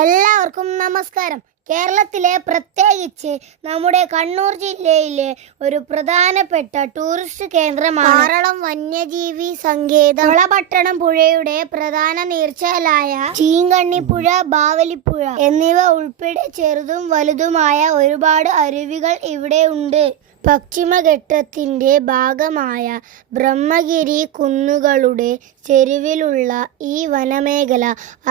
എല്ലാവർക്കും നമസ്കാരം. കേരളത്തിലെ പ്രത്യേകിച്ച് നമ്മുടെ കണ്ണൂർ ജില്ലയിലെ ഒരു പ്രധാനപ്പെട്ട ടൂറിസ്റ്റ് കേന്ദ്രമാണ് ആറളം വന്യജീവി സങ്കേതം. വളപട്ടണം പുഴയുടെ പ്രധാന നീർച്ചാലായ ചീങ്കണ്ണിപ്പുഴ ബാവലിപ്പുഴ എന്നിവ ഉൾപ്പെടെ ചെറുതും വലുതുമായ ഒരുപാട് അരുവികൾ ഇവിടെ ഉണ്ട്. പശ്ചിമഘട്ടത്തിന്റെ ഭാഗമായ ബ്രഹ്മഗിരി കുന്നുകളുടെ ചെരുവിലുള്ള ഈ വനമേഖല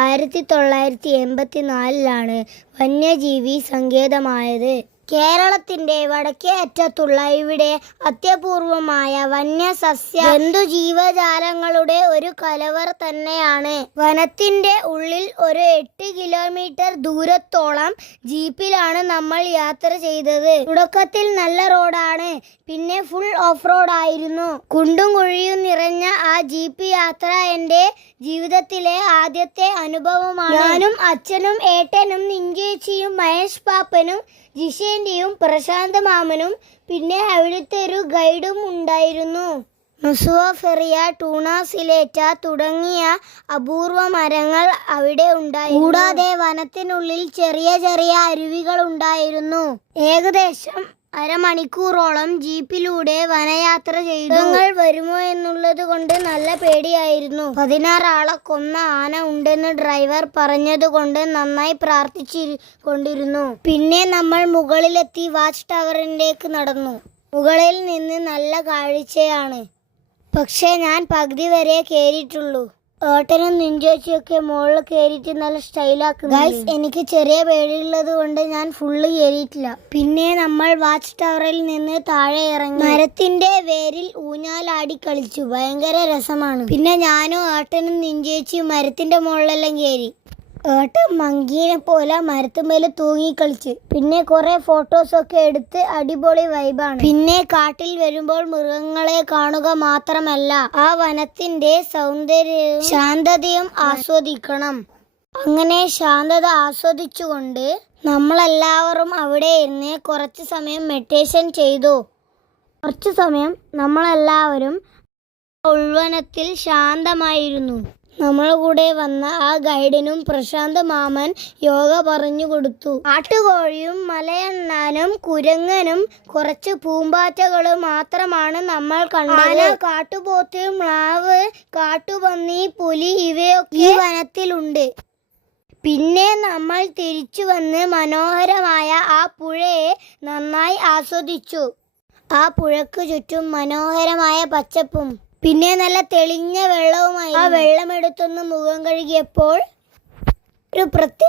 ആയിരത്തി തൊള്ളായിരത്തി എൺപത്തിനാലിലാണ് വന്യജീവി സങ്കേതമായത്. കേരളത്തിന്റെ വടക്കേ അറ്റത്തുള്ള ഇവിടെ അത്യപൂർവമായ വന്യസസ്യ ജീവജാലങ്ങളുടെ ഒരു കലവർ തന്നെയാണ്. വനത്തിന്റെ ഉള്ളിൽ ഒരു എട്ട് കിലോമീറ്റർ ദൂരത്തോളം ജീപ്പിലാണ് നമ്മൾ യാത്ര ചെയ്തത്. തുടക്കത്തിൽ നല്ല റോഡാണ് പിന്നെ ഫുൾ ഓഫ് റോഡ് ആയിരുന്നു. കുണ്ടും കുഴിയും നിറഞ്ഞ ആ ജീപ്പ് യാത്ര എന്റെ ജീവിതത്തിലെ ആദ്യത്തെ അനുഭവമാണ്. ഞാനും അച്ഛനും ഏട്ടനും നിഞ്ചേച്ചിയും മഹേഷ് പാപ്പനും ജിഷേന്റെയും പ്രശാന്ത മാമനും പിന്നെ അവിടുത്തെ ഒരു ഗൈഡും ഉണ്ടായിരുന്നു. നുസുവ ഫെറിയ ടൂണ സിലേറ്റ തുടങ്ങിയ അപൂർവ മരങ്ങൾ അവിടെ ഉണ്ടായി കൂടാതെ വനത്തിനുള്ളിൽ ചെറിയ ചെറിയ അരുവികൾ ഉണ്ടായിരുന്നു. ഏകദേശം അരമണിക്കൂറോളം ജീപ്പിലൂടെ വനയാത്ര ചെയ്തു. ഞങ്ങൾ വരുമോ എന്നുള്ളത് കൊണ്ട് നല്ല പേടിയായിരുന്നു. പതിനാറാളെ കൊന്ന ആന ഉണ്ടെന്ന് ഡ്രൈവർ പറഞ്ഞതുകൊണ്ട് നന്നായി പ്രാർത്ഥിച്ചുകൊണ്ടിരുന്നു പിന്നെ നമ്മൾ മുകളിലെത്തി വാച്ച് ടവറിലേക്ക് നടന്നു. മുകളിൽ നിന്ന് നല്ല കാഴ്ചയാണ്. പക്ഷേ ഞാൻ പകുതി വരെ കയറിയിട്ടുള്ളൂ ഏട്ടനും നെഞ്ചോച്ചിയൊക്കെ മുകളിൽ കയറിയിട്ട് നല്ല സ്റ്റൈലാക്കും ഗൈസ് എനിക്ക് ചെറിയ പേടിയുള്ളത് കൊണ്ട് ഞാൻ ഫുള്ള് കയറിയിട്ടില്ല പിന്നെ നമ്മൾ വാച്ച് ടവറിൽ നിന്ന് താഴെ ഇറങ്ങി മരത്തിന്റെ വേരിൽ ഊഞ്ഞാലാടി കളിച്ചു. ഭയങ്കര രസമാണ്. പിന്നെ ഞാനും ഏട്ടനും നിഞ്ചേച്ചിയും മരത്തിന്റെ മുകളിലെല്ലാം കയറി ഏട്ടൻ മങ്കീനെ പോലെ മരത്തുമേൽ തൂങ്ങി കളിച്ച്. പിന്നെ കുറെ ഫോട്ടോസൊക്കെ എടുത്ത് അടിപൊളി വൈബാണ് പിന്നെ കാട്ടിൽ വരുമ്പോൾ മൃഗങ്ങളെ കാണുക മാത്രമല്ല ആ വനത്തിന്റെ സൗന്ദര്യവും ശാന്തതയും ആസ്വദിക്കണം. അങ്ങനെ ശാന്തത ആസ്വദിച്ചുകൊണ്ട് നമ്മളെല്ലാവരും അവിടെ ഇരുന്ന് കുറച്ച് സമയം മെഡിറ്റേഷൻ ചെയ്തു. കുറച്ച് സമയം നമ്മളെല്ലാവരും ഉൾവനത്തിൽ ശാന്തമായിരുന്നു. നമ്മളെ കൂടെ വന്ന ആ ഗൈഡിനും പ്രശാന്ത് മാമൻ യോഗ പറഞ്ഞു കൊടുത്തു. ആട്ടുകോഴിയും മലയണ്ണാനും കുരങ്ങനും കുറച്ച് പൂമ്പാറ്റകളും മാത്രമാണ് നമ്മൾ കണ്ടത്. കാട്ടുപോത്ത് മ്ലാവ് കാട്ടുപന്നി പുലി ഇവയൊക്കെ ഈ വനത്തിലുണ്ട്. പിന്നെ നമ്മൾ തിരിച്ചു വന്ന് മനോഹരമായ ആ പുഴയെ നന്നായി ആസ്വദിച്ചു. ആ പുഴക്ക് ചുറ്റും മനോഹരമായ പച്ചപ്പും പിന്നെ നല്ല തെളിഞ്ഞ വെള്ളവുമായി ആ വെള്ളമെടുത്തൊന്ന് മുഖം കഴുകിയപ്പോൾ ഒരു പ്രത്യേക